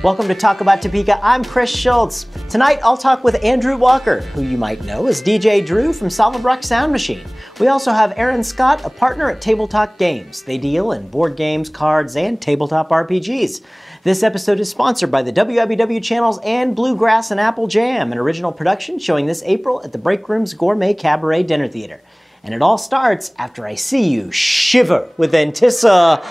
Welcome to Talk About Topeka. I'm Chris Schultz. Tonight I'll talk with Andrew Walker, who you might know as DJ Drew from Solid Rock Sound Machine. We also have Aaron Scott, a partner at Tabletop Games. They deal in board games, cards, and tabletop RPGs. This episode is sponsored by the WIBW channels and Bluegrass and Apple Jam, an original production showing this April at the Break Room's Gourmet Cabaret Dinner Theater. And it all starts after I see you shiver with Antissa.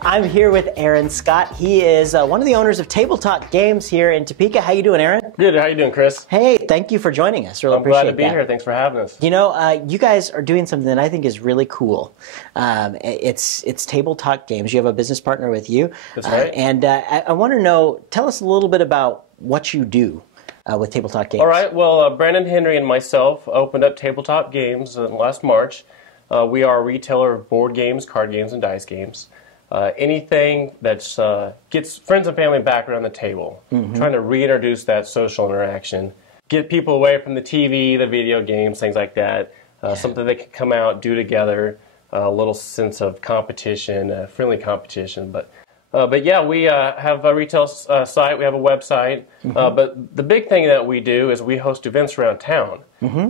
I'm here with Aaron Scott. He is one of the owners of Tabletop Games here in Topeka. How you doing, Aaron? Good. How you doing, Chris? Hey, thank you for joining us. Really appreciate that. I'm glad to be here. Thanks for having us. You know, you guys are doing something that I think is really cool. It's Tabletop Games. You have a business partner with you. That's right. And I want to know, tell us a little bit about what you do with Tabletop Games. All right. Well, Brandon Henry and myself opened up Tabletop Games last March. We are a retailer of board games, card games, and dice games. Anything that gets friends and family back around the table, trying to reintroduce that social interaction, get people away from the TV, the video games, things like that, something they can come out, do together, a little sense of competition, friendly competition. But yeah, we have a retail site, we have a website, but the big thing that we do is we host events around town.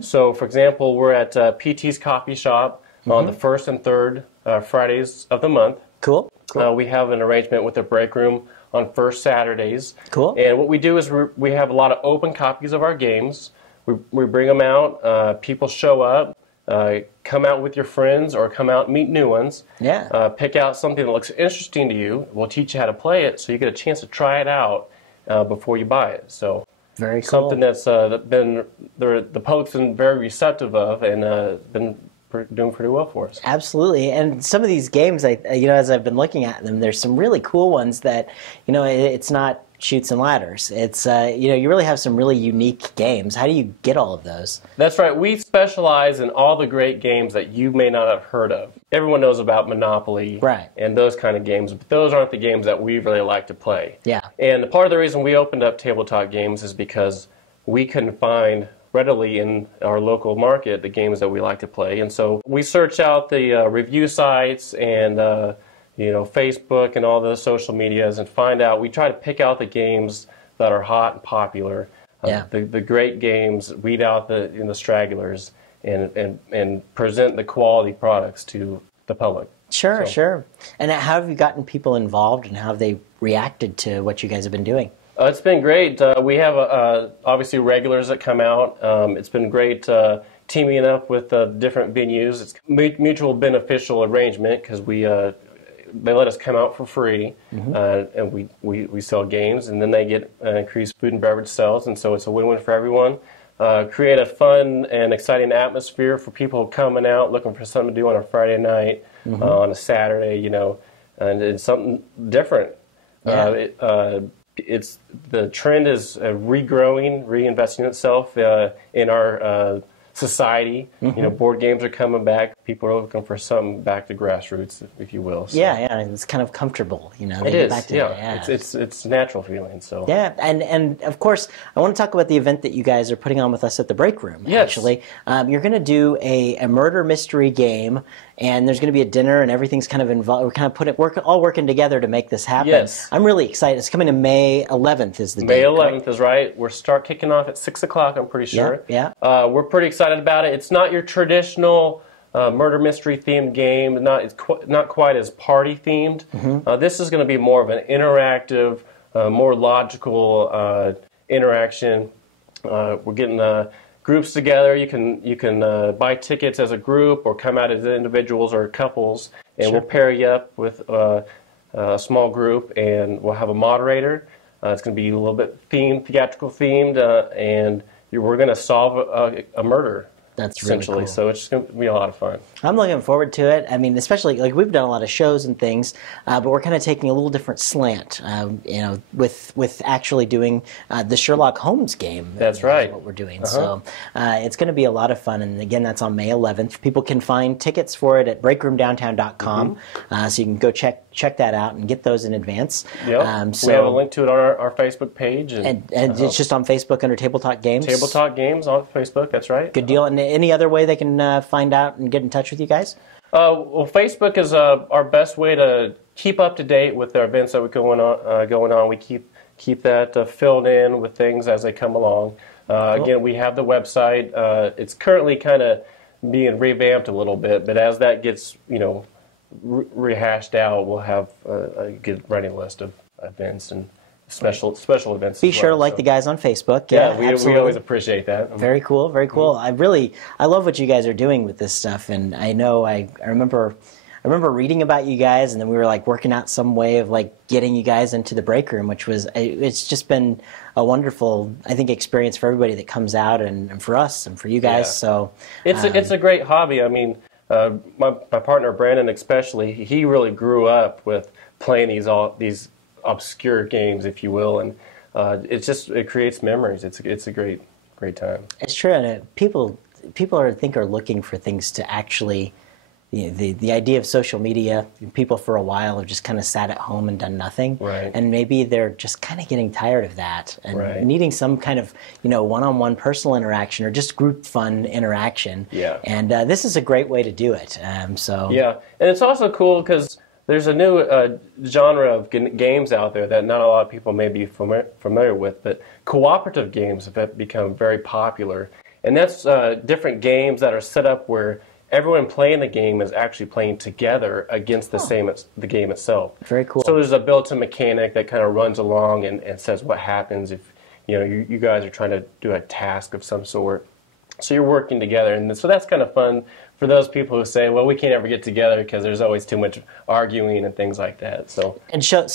So, for example, we're at PT's Coffee Shop on the 1st and 3rd Fridays of the month. Cool. We have an arrangement with the Break Room on first Saturdays. Cool. And what we do is we have a lot of open copies of our games. We bring them out. People show up. Come out with your friends or come out and meet new ones. Yeah. Pick out something that looks interesting to you. We'll teach you how to play it so you get a chance to try it out before you buy it. So very cool. Something that's been the public's been very receptive of and been doing pretty well for us. Absolutely, and some of these games, as I've been looking at them, there's some really cool ones that, it's not shoots and ladders. It's, you really have some really unique games. How do you get all of those? That's right. We specialize in all the great games that you may not have heard of. Everyone knows about Monopoly and those kind of games, but those aren't the games that we really like to play. Yeah. And part of the reason we opened up Tabletop Games is because we couldn't find readily in our local market the games that we like to play, and so we search out the review sites and Facebook and all the social medias and find out. We try to pick out the games that are hot and popular, the great games, weed out the stragglers, and present the quality products to the public. Sure. And how have you gotten people involved, and how have they reacted to what you guys have been doing? It's been great. We have obviously regulars that come out. It's been great teaming up with different venues. It's mutual beneficial arrangement because they let us come out for free, and we sell games, and then they get increased food and beverage sales, and so it's a win-win for everyone. Create a fun and exciting atmosphere for people coming out looking for something to do on a Friday night, on a Saturday, and it's something different. Yeah. The trend is regrowing, reinvesting itself in our society. Board games are coming back. People are looking for something back to grassroots, if you will. So. Yeah, it's kind of comfortable, It is, It's a natural feeling. So yeah, and of course, I want to talk about the event that you guys are putting on with us at the Break Room. Yes. Actually, you're going to do a murder mystery game, and there's going to be a dinner, and everything's kind of involved. We're kind of all working together to make this happen. Yes. I'm really excited. It's coming to May 11th is the date. May 11th is right. We're kicking off at 6 o'clock. I'm pretty sure. Yeah. We're pretty excited about it. It's not your traditional murder mystery themed game. It's not quite as party themed. This is going to be more of an interactive, more logical interaction. We're getting groups together. You can buy tickets as a group or come out as individuals or couples, and we'll pair you up with a small group, and we'll have a moderator. It's going to be a little bit theatrical themed, and we're going to solve a murder. That's really essentially. cool. So it's going to be a lot of fun. I'm looking forward to it. I mean, especially like we've done a lot of shows and things, but we're kind of taking a little different slant, with actually doing the Sherlock Holmes game. That's right. What we're doing. So it's going to be a lot of fun. And again, that's on May 11th. People can find tickets for it at breakroomdowntown.com. So you can go check that out and get those in advance. Yep. We have a link to it on our Facebook page. And it's just on Facebook under Table Talk Games? Table Talk Games on Facebook, that's right. Good deal. And any other way they can find out and get in touch with you guys? Well, Facebook is our best way to keep up to date with the events that are going on. We keep that filled in with things as they come along. Cool. Again, we have the website. It's currently kind of being revamped a little bit, but as that gets rehashed out, we'll have a good running list of events and special events. Be sure to like the guys on Facebook. Yeah, we always appreciate that. Very cool, very cool. I love what you guys are doing with this stuff, and I know I remember reading about you guys, and then we were like working out some way of like getting you guys into the break room, which was it's just been a wonderful, I think, experience for everybody that comes out, and for us and for you guys. Yeah. So it's a great hobby. I mean, my partner Brandon especially, he really grew up with playing these obscure games, if you will, and it creates memories. It's a great time. It's true, and people are looking for things to actually. The idea of social media, people for a while have just kind of sat at home and done nothing, right. And maybe they're just kind of getting tired of that and right. needing some kind of one-on-one personal interaction or just group fun interaction. Yeah. And this is a great way to do it. Yeah, and it's also cool because there's a new genre of games out there that not a lot of people may be familiar with, but cooperative games have become very popular, and that's different games that are set up where everyone playing the game is actually playing together against the game itself. Very cool. So there's a built-in mechanic that kind of runs along and says what happens if you guys are trying to do a task of some sort. So you're working together, and so that's kind of fun for those people who say, well, we can't ever get together because there's always too much arguing and things like that. So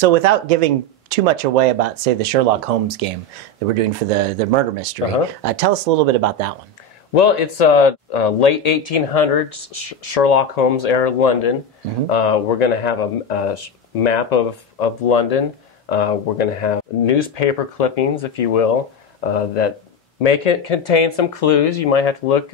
without giving too much away about, say, the Sherlock Holmes game that we're doing for the murder mystery, tell us a little bit about that one. Well, it's late 1800s Sherlock Holmes era London. We're going to have a map of London. We're going to have newspaper clippings, if you will, that may contain some clues. You might have to look,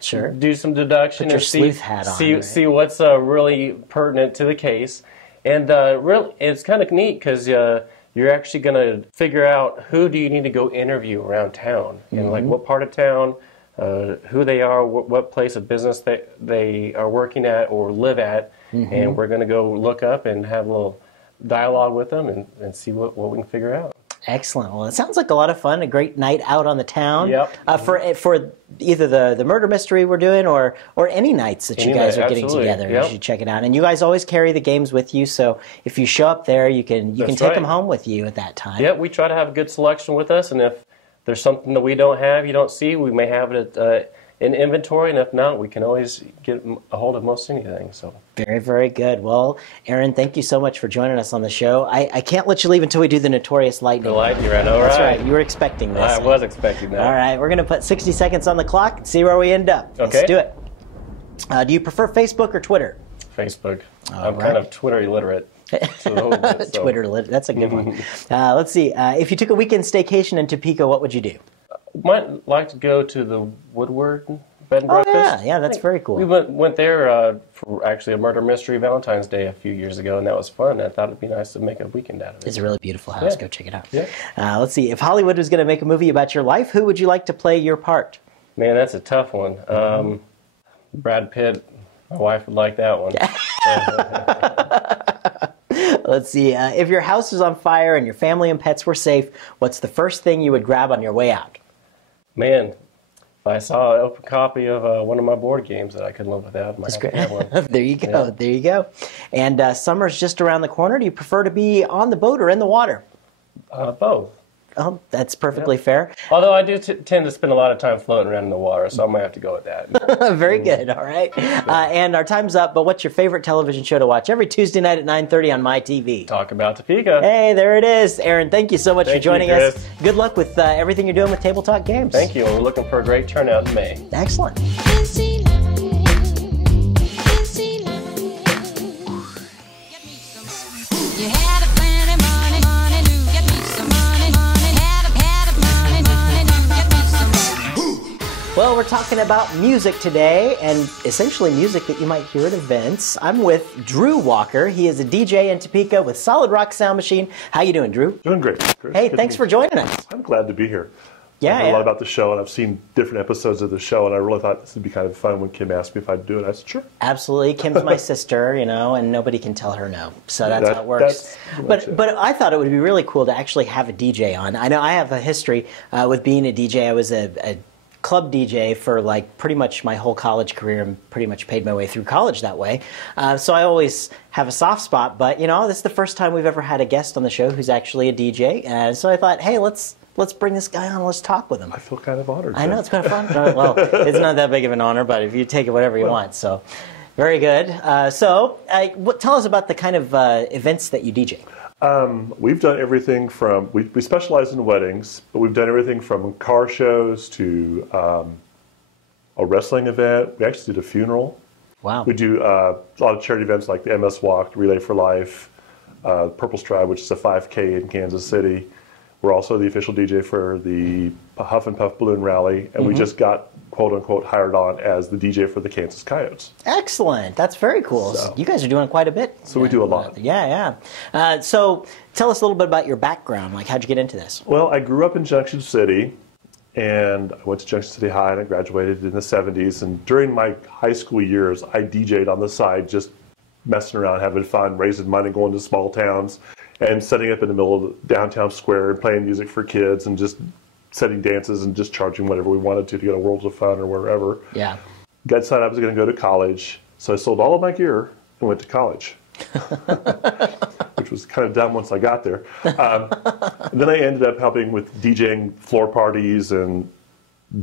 sure. do some deduction, put your and sleuth hat on, see what's really pertinent to the case. And really, it's kind of neat because you're actually going to figure out who do you need to go interview around town, and like what part of town. Who they are, what place of business they are working at or live at, and we're going to go look up and have a little dialogue with them and see what we can figure out. Excellent. Well, it sounds like a lot of fun, a great night out on the town. Yep. For either the murder mystery we're doing or any nights that you guys are getting together. Yep. You should check it out. And you guys always carry the games with you, so if you show up there, you can take them home with you at that time. Yeah, we try to have a good selection with us, and if there's something that we don't have, you don't see, we may have it in inventory, and if not, we can always get a hold of most anything. So very, very good. Well, Aaron, thank you so much for joining us on the show. I can't let you leave until we do the notorious lightning. The lightning round, all right. That's right. You were expecting this. I was expecting that. All right, we're going to put 60 seconds on the clock and see where we end up. Okay. Let's do it. Do you prefer Facebook or Twitter? Facebook. I'm kind of Twitter illiterate. Twitter, that's a good one. Let's see. If you took a weekend staycation in Topeka, what would you do? Might like to go to the Woodward Bed and Breakfast. Yeah, that's very cool. We went there for actually a murder mystery Valentine's Day a few years ago, and that was fun. I thought it'd be nice to make a weekend out of it. It's a really beautiful house. Yeah. Go check it out. Yeah. Let's see. If Hollywood was going to make a movie about your life, who would you like to play your part? Man, that's a tough one. Brad Pitt. My wife would like that one. Let's see. If your house was on fire and your family and pets were safe, what's the first thing you would grab on your way out? Man, if I saw an open copy of one of my board games that I couldn't live without, That's great. There you go. Yeah. There you go. And summer's just around the corner. Do you prefer to be on the boat or in the water? Both. Oh, that's perfectly fair. Although I do tend to spend a lot of time floating around in the water, so I might have to go with that. Very good. All right. And our time's up, but what's your favorite television show to watch every Tuesday night at 9:30 on My TV? Talk about Topeka. Hey, there it is. Aaron, thank you so much for joining us. Good luck with everything you're doing with Table Talk Games. Thank you. And we're looking for a great turnout in May. Excellent. Well, we're talking about music today, and essentially music that you might hear at events. I'm with Drew Walker. He is a DJ in Topeka with Solid Rock Sound Machine. How you doing, Drew? Doing great. Chris. Hey, thanks for joining us. I'm glad to be here. Yeah, I've heard a lot about the show, and I've seen different episodes of the show, and I really thought this would be kind of fun when Kim asked me if I'd do it. I said, sure. Absolutely. Kim's my sister, you know, and nobody can tell her no. So that's how it works. But I thought it would be really cool to actually have a DJ on. I know I have a history with being a DJ. I was a club DJ for like pretty much my whole college career and pretty much paid my way through college that way. So I always have a soft spot, but you know, this is the first time we've ever had a guest on the show who's actually a DJ. And so I thought, hey, let's bring this guy on, let's talk with him. I feel kind of honored. I know, it's kind of fun. Well, it's not that big of an honor, but if you take it whatever you want, so very good. Tell us about the kind of events that you DJ. We've done everything from, we specialize in weddings, but we've done everything from car shows to a wrestling event. We actually did a funeral. Wow. We do a lot of charity events like the MS Walk, Relay for Life, Purple Stride, which is a 5K in Kansas City. We're also the official DJ for the Huff and Puff Balloon Rally, and we just got, quote unquote, hired on as the DJ for the Kansas Coyotes. Excellent. That's very cool. So, you guys are doing quite a bit. So we do a lot. Yeah. So tell us a little bit about your background. Like, how'd you get into this? Well, I grew up in Junction City, and I went to Junction City High, and I graduated in the 70s. And during my high school years, I DJ'd on the side, just messing around, having fun, raising money, going to small towns, and setting up in the middle of the downtown square and playing music for kids and just setting dances and just charging whatever we wanted to go to Worlds of Fun or wherever. Yeah. Got decided I was going to go to college, so I sold all of my gear and went to college, which was kind of dumb once I got there. Then I ended up helping with DJing floor parties and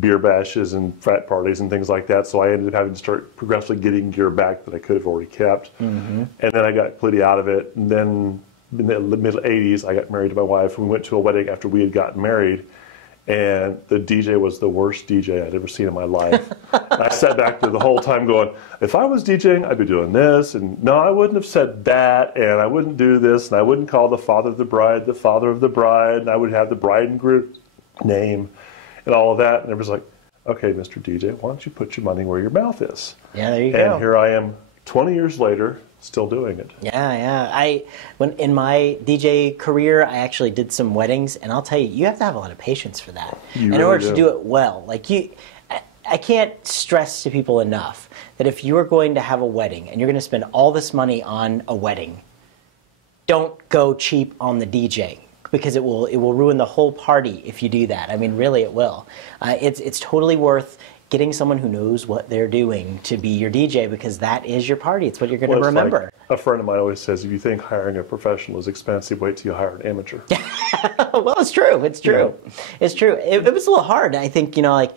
beer bashes and frat parties and things like that, so I ended up having to start progressively getting gear back that I could have already kept. And then I got completely out of it, and then in the middle 80s, I got married to my wife. We went to a wedding after we had gotten married, and the DJ was the worst DJ I'd ever seen in my life. I sat back there the whole time going, if I was DJing, I'd be doing this, and no, I wouldn't have said that, and I wouldn't do this, and I wouldn't call the father of the bride, and I would have the bride and groom name, and all of that. And it was like, okay, Mr. DJ, why don't you put your money where your mouth is? Yeah, there you go. And here I am 20 years later, still doing it. Yeah. When in my DJ career, I actually did some weddings, and I'll tell you, you have to have a lot of patience for that in order to do it well. Like I can't stress to people enough that if you are going to have a wedding and you're going to spend all this money on a wedding, don't go cheap on the DJ, because it will ruin the whole party if you do that. I mean, really, it will. It's totally worth getting someone who knows what they're doing to be your DJ, because that is your party. It's what you're going to remember. Like a friend of mine always says, if you think hiring a professional is expensive, wait till you hire an amateur. Well, it's true. It's true. Yeah. It's true. It was a little hard, I think, like,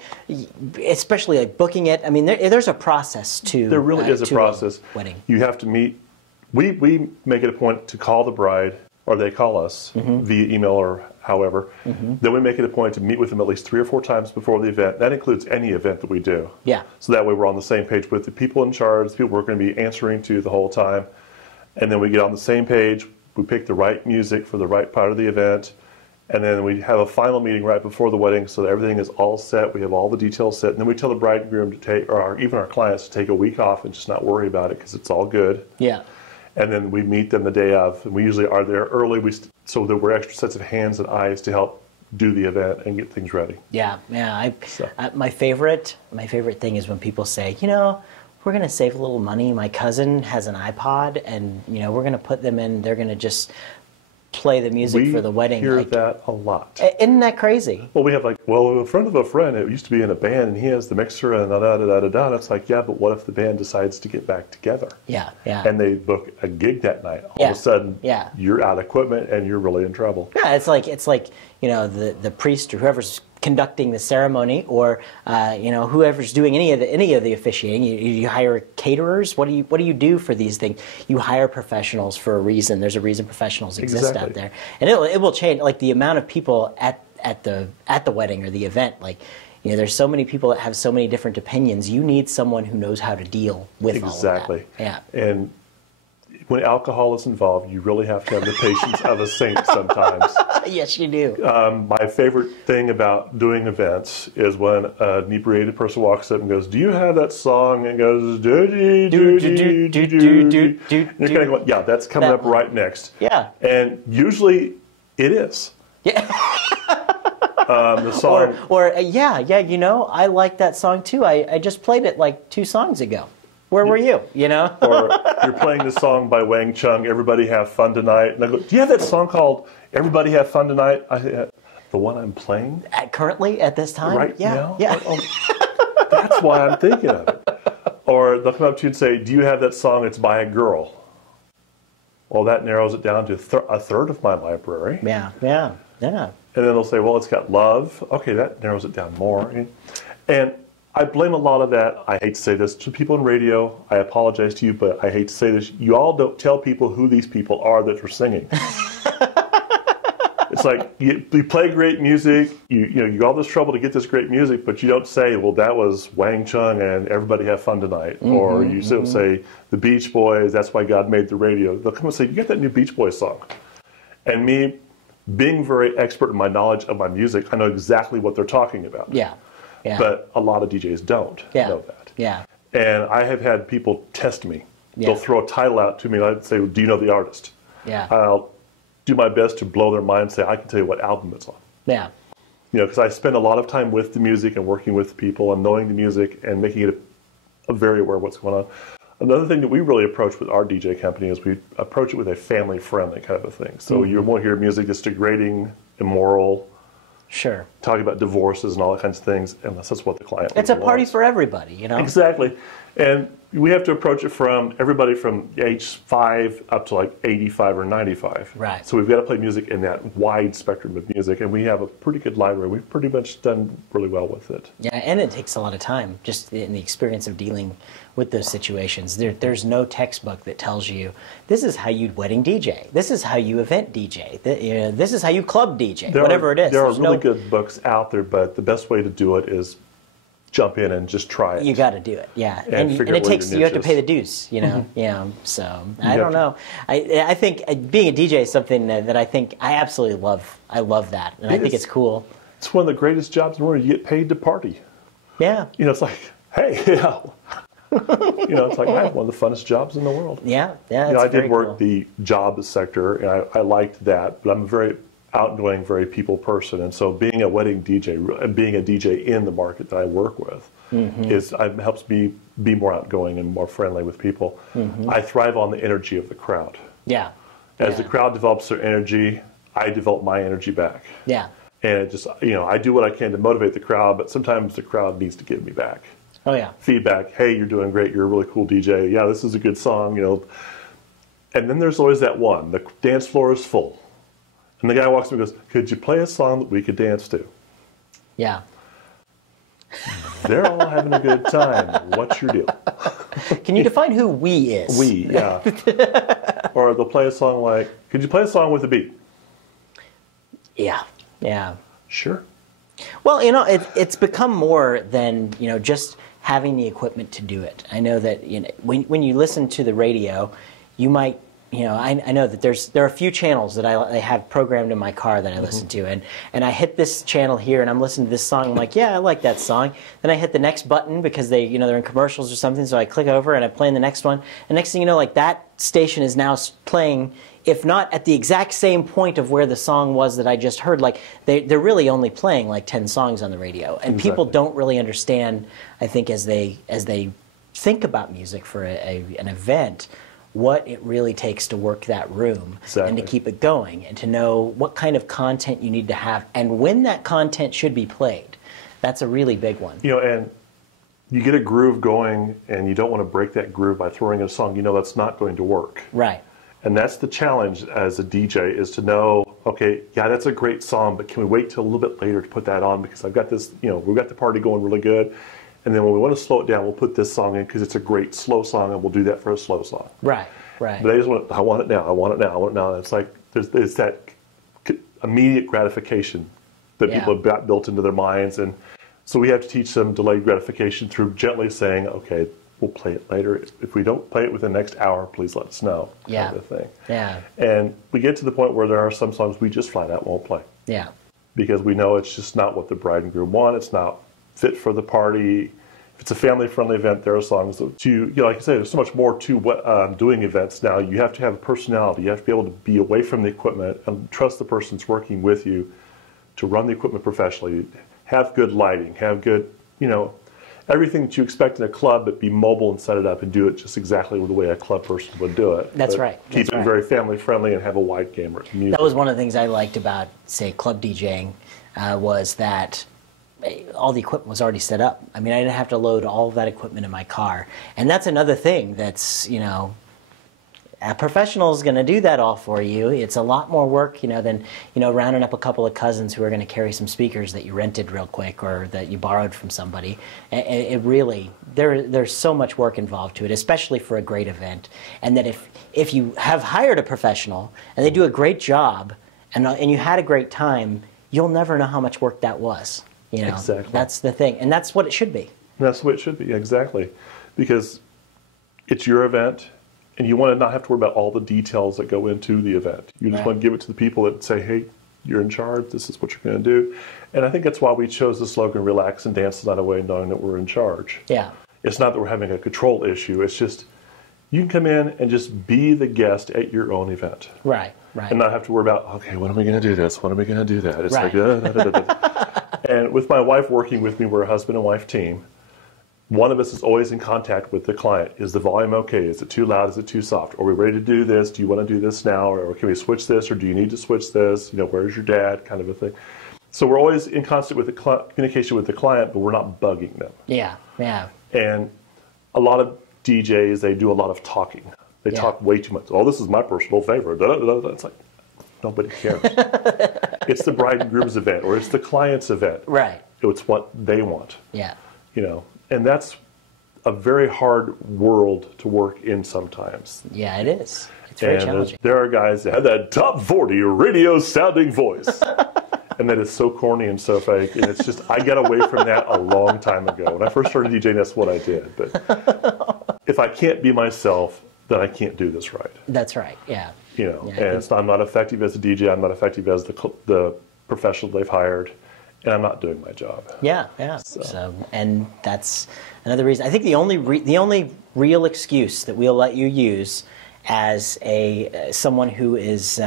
especially like booking it. I mean, there's a process to There really is a process. Wedding. You have to meet. We make it a point to call the bride, or they call us via email or however. Then we make it a point to meet with them at least 3 or 4 times before the event. That includes any event that we do. Yeah. So that way we're on the same page with the people in charge, the people we're going to be answering to the whole time. And then we get on the same page. We pick the right music for the right part of the event. And then we have a final meeting right before the wedding so that everything is all set. We have all the details set. And then we tell the bride and groom to take, or even our clients, to take a week off and just not worry about it, because it's all good. Yeah. And then we meet them the day of, and we usually are there early, so there were extra sets of hands and eyes to help do the event and get things ready. Yeah. My favorite thing is when people say, we're going to save a little money. My cousin has an iPod, and we're going to put them in. They're going to just play the music for the wedding. We hear that a lot. Isn't that crazy? Well, we have a friend of a friend who used to be in a band, and he has the mixer and da-da-da-da-da. And it's like, yeah, but what if the band decides to get back together? Yeah, yeah. And they book a gig that night. All of a sudden, yeah. You're out of equipment, and you're really in trouble. Yeah, it's like the priest or whoever's conducting the ceremony, or whoever's doing any of the officiating. You hire caterers. What do you do for these things? You hire professionals for a reason. There's a reason professionals exist out there, and it will change. Like the amount of people at the wedding or the event, there's so many people that have so many different opinions. You need someone who knows how to deal with all of that. Yeah. And when alcohol is involved, you really have to have the patience of a saint sometimes. Yes, you do. My favorite thing about doing events is when an inebriated person walks up and goes, "Do you have that song?" And goes, "Do." And you're kind of going, "Yeah, that's coming up right next." Yeah. And usually it is. Yeah. The song. I like that song too. I just played it like 2 songs ago. Where were you? Or you're playing the song by Wang Chung, "Everybody Have Fun Tonight." And I go, "Do you have that song called Everybody Have Fun Tonight?" The one I'm playing? Currently, at this time? Right now? Yeah. That's why I'm thinking of it. Or they'll come up to you and say, "Do you have that song? It's by a girl." Well, that narrows it down to a third of my library. Yeah. And then they'll say, "Well, it's got love." Okay, that narrows it down more. And I blame a lot of that. I hate to say this to people in radio. I apologize to you, but I hate to say this. You all don't tell people who these people are that are singing. It's like you play great music. You go all this trouble to get this great music, but you don't say, "Well, that was Wang Chung and Everybody Have Fun Tonight," or you don't say the Beach Boys. That's why God made the radio. They'll come and say, "You got that new Beach Boys song," and me, being very expert in my knowledge of my music, I know exactly what they're talking about. Yeah. Yeah. But a lot of DJs don't know that. Yeah. And I have had people test me. Yeah. They'll throw a title out to me and I'd say, "Do you know the artist?" Yeah. I'll do my best to blow their mind and say, "I can tell you what album it's on." Yeah. Because I spend a lot of time with the music and working with people and knowing the music and making it very aware of what's going on. Another thing that we really approach with our DJ company is we approach it with a family-friendly kind of a thing. So you won't hear music that's degrading, immoral, sure, talking about divorces and all that kinds of things, unless that's what the client wants. It's a party wants. for everybody, Exactly. And we have to approach it from everybody from age 5 up to like 85 or 95. Right. So we've got to play music in that wide spectrum of music, and we have a pretty good library. We've pretty much done really well with it. Yeah, and it takes a lot of time, just in the experience of dealing with those situations. There's no textbook that tells you, this is how you wedding DJ, this is how you event DJ, this is how you club DJ, whatever it is. There are really good books out there, but the best way to do it is jump in and just try it. You got to do it, yeah. And it takes, you have to pay the dues, So I don't know. I think being a DJ is something that I think I absolutely love. I love that, and I think it's cool. It's one of the greatest jobs in the world. You get paid to party. Yeah. It's like, hey, it's like I have one of the funnest jobs in the world. Yeah. I did work the job sector, and I liked that, but I'm a very outgoing, very people person, and so being a wedding DJ and being a DJ in the market that I work with helps me be more outgoing and more friendly with people. I thrive on the energy of the crowd. Yeah. As the crowd develops their energy, I develop my energy back. Yeah. And it just, I do what I can to motivate the crowd, but sometimes the crowd needs to give me back. Oh yeah. Feedback. Hey, you're doing great. You're a really cool DJ. Yeah, this is a good song. And then there's always that one. The dance floor is full. And the guy walks up and goes, "Could you play a song that we could dance to?" Yeah. They're all having a good time. What's your deal? Can you define who "we" is? We, yeah. Or they'll play a song like, "Could you play a song with a beat?" Yeah. Sure. Well, it's become more than, just having the equipment to do it. I know that, when you listen to the radio, you might, I know that there are a few channels that I have programmed in my car that I listen to, and I hit this channel here and I'm listening to this song. I'm like, yeah, I like that song. Then I hit the next button because they're in commercials or something. So I click over and I play in the next one. And next thing you know, that station is now playing, if not at the exact same point of where the song was that I just heard. They're really only playing 10 songs on the radio, and people don't really understand. I think as they think about music for an event, what it really takes to work that room Exactly. and to keep it going, and to know what kind of content you need to have and when that content should be played. That's a really big one. You know, and you get a groove going, and you don't want to break that groove by throwing in a song. You know that's not going to work. Right. And that's the challenge as a DJ, is to know, okay, yeah, that's a great song, but can we wait till a little bit later to put that on, because I've got this, you know, we've got the party going really good, and then when we want to slow it down, we'll put this song in because it's a great slow song, and we'll do that for a slow song. Right, right. But I just want, I want it now, I want it now, I want it now. And it's like there's that immediate gratification that people have got built into their minds, and so we have to teach them delayed gratification through gently saying, okay, we'll play it later. If we don't play it within the next hour, please let us know. Yeah. Kind of thing. Yeah. And we get to the point where there are some songs we just flat out won't play. Yeah. Because we know it's just not what the bride and groom want. It's not fit for the party. If it's a family-friendly event, there are songs that you know, like I say, there's so much more to what doing events now. You have to have a personality. You have to be able to be away from the equipment and trust the person's working with you to run the equipment professionally. Have good lighting. Have good, you know, everything that you expect in a club, but be mobile and set it up and do it just exactly the way a club person would do it. That's but right. Keep it very family friendly and have a wide gamut of music. That was one of the things I liked about, say, club DJing, was that all the equipment was already set up. I mean, I didn't have to load all of that equipment in my car. And that's another thing that's, you know, a professional is going to do that all for you. It's a lot more work, you know, than, you know, rounding up a couple of cousins who are going to carry some speakers that you rented real quick or that you borrowed from somebody. It really, there's so much work involved to it, especially for a great event. And that if you have hired a professional and they do a great job and you had a great time, you'll never know how much work that was. You know, exactly. That's the thing. And that's what it should be. That's the way it should be, exactly. Because it's your event, and you want to not have to worry about all the details that go into the event. You just want to give it to the people that say, hey, you're in charge, this is what you're going to do. And I think that's why we chose the slogan, relax and dance the night away, knowing that we're in charge. Yeah. It's not that we're having a control issue, it's just you can come in and just be the guest at your own event. Right, right. And not have to worry about, okay, when are we going to do this? When are we going to do that? It's right. like, And with my wife working with me, we're a husband and wife team. One of us is always in contact with the client. Is the volume okay? Is it too loud? Is it too soft? Are we ready to do this? Do you want to do this now? Or can we switch this? Or do you need to switch this? You know, where's your dad? Kind of a thing. So we're always in constant with the communication with the client, but we're not bugging them. Yeah, yeah. And a lot of DJs, they do a lot of talking. They talk way too much. Oh, this is my personal favorite. It's like, nobody cares. It's the bride and groom's event, or it's the client's event. Right. It's what they want. Yeah. You know, and that's a very hard world to work in sometimes. Yeah, it is. It's very challenging. There are guys that have that top 40 radio sounding voice. And that is so corny and so fake. And it's just, I got away from that a long time ago. When I first started DJing, that's what I did. But if I can't be myself, then I can't do this right. That's right, yeah. You know, Yeah, and I'm not effective as a DJ. I'm not effective as the professional they've hired. And I'm not doing my job. Yeah, yeah. So, and that's another reason. I think the only real excuse that we'll let you use as someone who is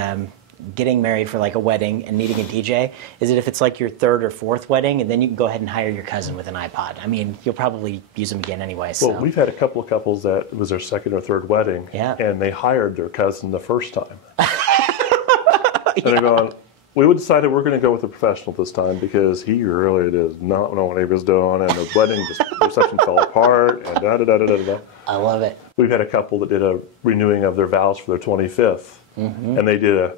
getting married for like a wedding and needing a DJ is that if it's like your third or fourth wedding, and then you can go ahead and hire your cousin with an iPod. I mean, you'll probably use them again anyway. So. Well, we've had a couple of couples that it was their second or third wedding, and they hired their cousin the first time. And they're going, we decided we're going to go with a professional this time because he really does not know what he was doing, and the wedding reception fell apart, and da-da-da-da-da-da. I love it. We've had a couple that did a renewing of their vows for their 25th, and they did a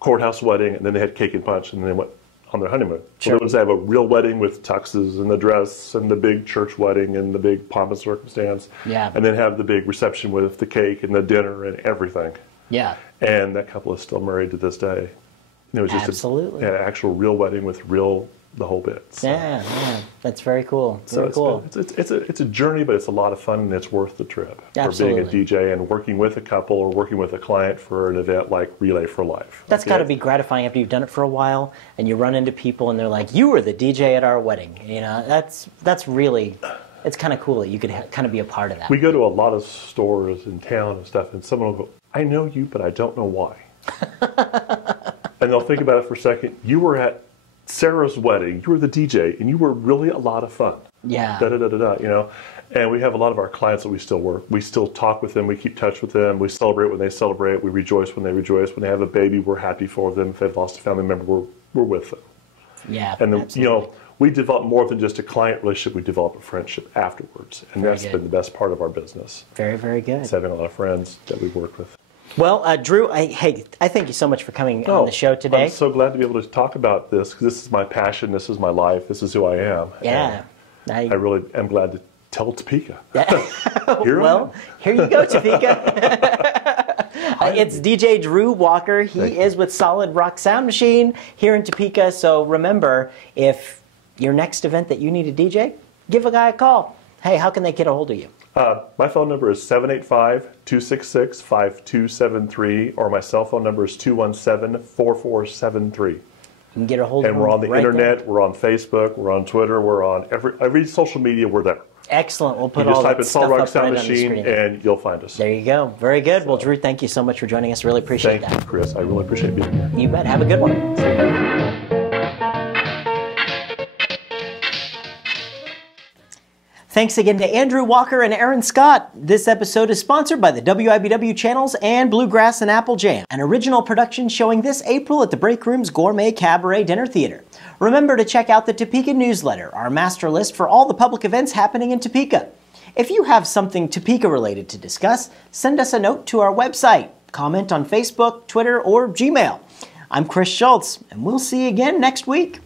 courthouse wedding, and then they had cake and punch, and then they went on their honeymoon. Sure. So they would have a real wedding with tuxes and the dress and the big church wedding and the big pomp and circumstance, and then have the big reception with the cake and the dinner and everything. Yeah. And that couple is still married to this day. It was just absolutely an actual real wedding with the whole bit. So. Yeah, that's very cool. So very cool. It's a journey, but it's a lot of fun, and it's worth the trip. Absolutely. For being a DJ and working with a couple or working with a client for an event like Relay for Life. That's got to be gratifying after you've done it for a while, and you run into people, and they're like, "You were the DJ at our wedding." You know, that's really, it's kind of cool that you could kind of be a part of that. We go to a lot of stores in town and stuff, and someone will go, "I know you, but I don't know why." And they'll think about it for a second. You were at Sarah's wedding, you were the DJ, and you were really a lot of fun. Yeah. You know. And we have a lot of our clients that we still work. We still talk with them. We keep touch with them. We celebrate when they celebrate. We rejoice when they rejoice. When they have a baby, we're happy for them. If they've lost a family member, we're with them. Yeah, and then, absolutely. you know, we develop more than just a client relationship. We develop a friendship afterwards, and Very that's good. been the best part of our business. Very, very good. It's having a lot of friends that we've worked with. Well, Drew, I thank you so much for coming on the show today. I'm so glad to be able to talk about this, because this is my passion. This is my life. This is who I am. Yeah. I really am glad to tell Topeka. Well, here you go, Topeka. It's DJ Drew Walker. He is with Solid Rock Sound Machine here in Topeka. So remember, if your next event that you need a DJ, give a guy a call. Hey, how can they get a hold of you? My phone number is 785-266-5273, or my cell phone number is 217-4473. You can get a hold of And them we're on the right internet, there. we're on Facebook, we're on Twitter, we're on every social media, we're there. Excellent. We'll put You all just type that in Solid stuff Rock up Sound right on the Machine screen. and you'll find us. There you go. Very good. Well, Drew, thank you so much for joining us. Really appreciate Thank that. you, Chris. I really appreciate being here. You bet. Have a good one. Thanks again to Andrew Walker and Aaron Scott. This episode is sponsored by the WIBW channels and Bluegrass and Apple Jam, an original production showing this April at the Break Room's Gourmet Cabaret Dinner Theater. Remember to check out the Topeka newsletter, our master list for all the public events happening in Topeka. If you have something Topeka related to discuss, send us a note to our website, comment on Facebook, Twitter, or Gmail. I'm Chris Schultz, and we'll see you again next week.